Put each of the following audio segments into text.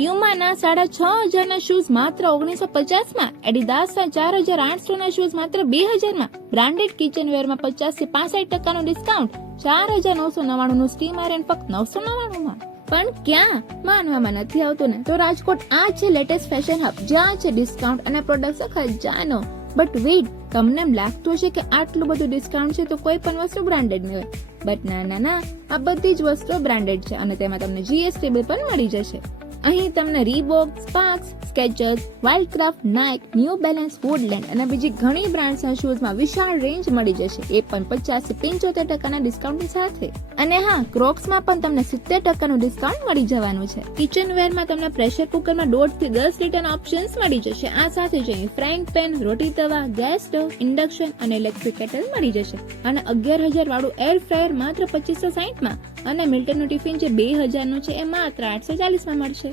પ્યુમાના 6,500 shoes માત્ર 1950 એડિડાસના 4,800 shoes માત્ર 2000 branded કિચનવેરમાં 50 થી 65% ડિસ્કાઉન્ટ, 4,999 સ્ટીમ આયરન ફક્ત 999 પણ ક્યાં? માનવામાં નથી આવતું ને. તો રાજકોટ આ છે લેટેસ્ટ ફેશન હબ, જ્યાં છે ડિસ્કાઉન્ટ અને પ્રોડક્ટ્સ ખજાનો. બટ વેઇટ, તમને એમ લાગતું હશે કે આટલું બધું ડિસ્કાઉન્ટ છે તો કોઈ પણ વસ્તુ બ્રાન્ડેડ નહીં હોય. બટ ના, આ બધી જ વસ્તુઓ બ્રાન્ડેડ છે અને તેમાં તમને જીએસટી બિલ પણ મળી જશે. અહીં તમને Reebok, Sparx, Skechers, Wildcraft, Nike, New Balance, Woodland અને બીજી ઘણી બ્રાન્ડ્સના શૂઝમાં વિશાળ રેન્જ મળી જશે, એ પણ 50 થી 75% ડિસ્કાઉન્ટની સાથે. અને હા, ક્રોક્સમાં પણ તમને 70% ડિસ્કાઉન્ટ મળી જવાનું છે. કિચનવેરમાં તમને પ્રેશર કુકરમાં 1.5 થી 10 લીટરના ઓપ્શન્સ મળી જશે. આ સાથે જ અહીં ફ્રાઈંગ પેન, રોટી તવા, ગેસ સ્ટવ, ઇન્ડક્શન અને ઇલેક્ટ્રિક કેટલ મળી જશે. અને 11,000 વાળું એર ફ્રાયર માત્ર 2560 અને મિલ્ટનનું ટિફિન જે 2000 નું છે એ માત્ર 840 મળશે.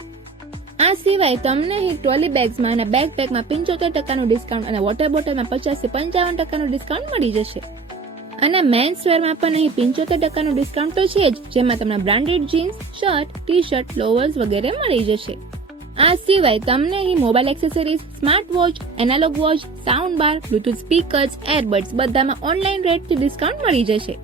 આ સિવાય તમને અહીં ટ્રોલી બેગ્સમાં અને બેકપેકમાં 75% ડિસ્કાઉન્ટ અને વોટર બોટલમાં 50 થી 55% ડિસ્કાઉન્ટ મળી જશે. અને મેન્સ વેરમાં પણ અહીં 75% ડિસ્કાઉન્ટ તો છે જ, જેમાં તમને branded jeans, shirt, T shirt, lowers વગેરે મળી જશે. આ સિવાય તમને અહીં mobile accessories, smart watch, analog watch, sound bar, Bluetooth speakers, earbuds બધામાં ઓનલાઈન રેટથી ડિસ્કાઉન્ટ મળી જશે.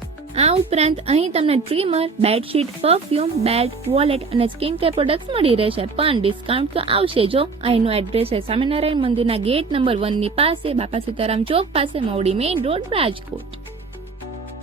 આ ઉપરાંત અહીં તમને trimmer, bedsheet, perfume, belt, wallet અને સ્કિન કેર પ્રોડક્ટ્સ મળી રહેશે. પણ ડિસ્કાઉન્ટ તો આવશે જો. અહીંનું એડ્રેસ છે સ્વામિનારાયણ મંદિરના ગેટ નંબર 1 ની પાસે, બાપા સીતારામ ચોક પાસે, મવડી મેઇન રોડ, રાજકોટ.